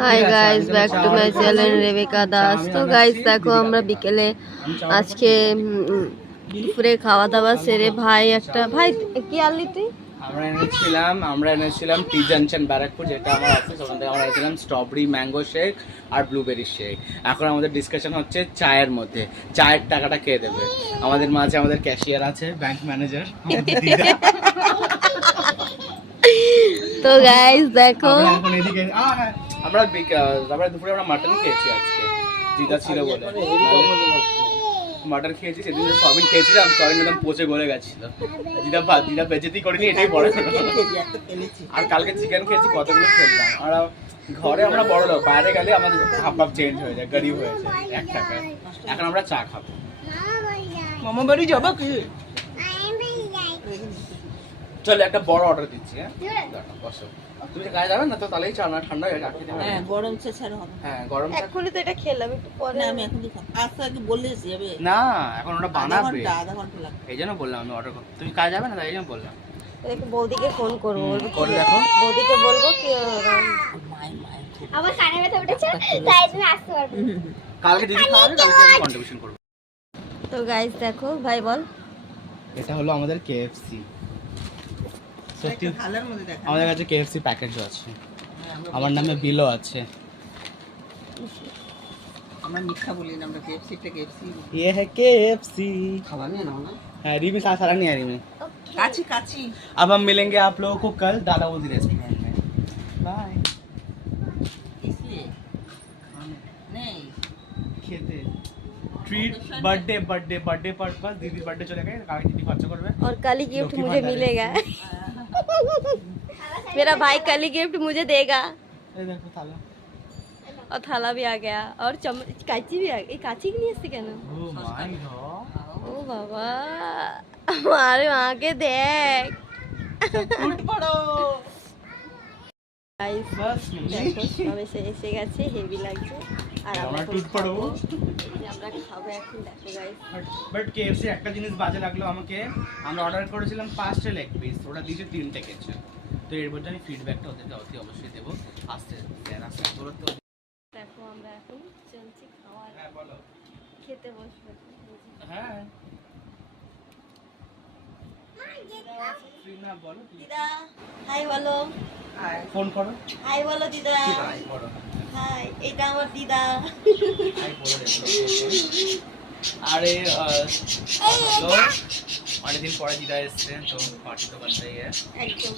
High guys, back to my channel Rebecca Das. তো guys দেখো, আমরা বিকেলে আজকে দুপুরে খাওয়া দাওয়া সেরে ভাই কি আনলি তুই? আমরা এনেছিলাম টি জাংশন ব্যারাকপুর, যেটা আমার অফিস, ওখান থেকে আমরা এনেছিলাম স্ট্রবেরি ম্যাঙ্গো শেক আর ব্লুবেরি শেক। এখন আমাদের ডিসকাশন হচ্ছে চায়ের মধ্যে, চায়ের টাকাটা কে দেবে। আমাদের মাঝে আমাদের ক্যাশিয়ার আছে, ব্যাংক ম্যানেজার। তো গাইস দেখো, এখন এদিকে আমরা দুপুরে আমরা মাটন খেয়েছি আজকে, দিদা ছিল বলে মাটন খেয়েছি। সেদিন সয়াবিন খেয়েছিলাম, সয়াবিন একদম পচে গলে গেছিল। দিদা বেজেতি করিনি, এটাই বড়। আর কালকে চিকেন খেয়েছি, কতগুলো খেললাম। আর ঘরে আমরা বড় লোক, বাইরে গেলে আমাদের হাব চেঞ্জ হয়ে যায়, গরিব হয়ে যায় 1 টাকায়। এখন আমরা চা খাবো। মামা বাড়ি যাবো কি? চলো একটা বড় অর্ডার দিচ্ছি। হ্যাঁ বসো, তুমি গায়ে যাবে না তো, তাহলেই চা না ঠান্ডা হয়ে যাবে। হ্যাঁ গরম চা ছাড়া হবে। হ্যাঁ গরম চা। এখনই তো এটা খেলাম, একটু পরে। না আমি এখনই খাবো। আজকে আগে বললেই যাবে না, এখন ওটা বানাবে, আধা ঘন্টা লাগবে। এই জন্য বললাম আমি অর্ডার করতে। তুমি কাজ যাবে না, তাই জন্য বললাম। দেখো বৌদিকে ফোন করবো, করে দেখো। বৌদিকে বলবো কি আমার কানে ব্যথা উঠেছে, তাই তুমি আসতে পারবে। কালকে দিদি খাওয়াবে, কালকে আমি কন্ট্রিবিউশন করব। তো গাইস দেখো, ভাই বল। এটা হলো আমাদের কেএফসি। সত্যি থালার মধ্যে দেখা। আমাদের কাছে কেএফসি প্যাকেজও আছে, আমার নামে বিলও আছে। আমরা মিথ্যা বলি না, আমরা কেএফসি টা কেএফসি। ये है केएफसी। খাবার নিয়ে নাও না। है रीमी सारा नहीं आ रही मैं। কাছি কাছি। अब हम मिलेंगे आप लोगों को कल दादावोदी रेस्टोरेंट में। बाय। इसलिए नहीं खेते treat birthday birthday birthday purpose, दीदी बर्थडे चले गए, काफी दीदी खर्चा करবে। और कल ही गिफ्ट मुझे मिलेगा। मेरा भाई कल ही गिफ्ट मुझे देगा। এই দেখো থালা। और थाला भी आ गया, और चम्मच, काची भी आ गई। काची की नहीं आती क्या ना? ও মাই গড, ओ बाबा, हमारे वहाँ के देख। টুট পড়ো। गाइस বাস দেখো, সব এসে গেছে, হেভি লাগছে। আর আমরা এখন টুট পড়বো। আমরা খাবো এখন, দেখো গাইস। বাট কেএফসি একটা জিনিস বাজে লাগলো আমাকে, আমরা অর্ডার করেছিলাম 5টা লেগ পিস, ওরা দিয়েছে 3টে কেচে। তো এর মধ্যে আমি ফিডব্যাকটা ওদেরকে অবশ্যই দেবো। আস্তে আস্তে বলো তো। দেখো আমরা এখন চলছি খাওয়া, হ্যাঁ বলো। খেতে বসবো। হ্যাঁ না বলো, দিদা হাই বলো, ফোন করো। হাই বলো দিদা, হাই করো। হাই, এটা আমার দিদা। হাই বলো। আরে তো অনেকদিন পরে দিদা এসছে, তো পার্টি তো করতেই একদম।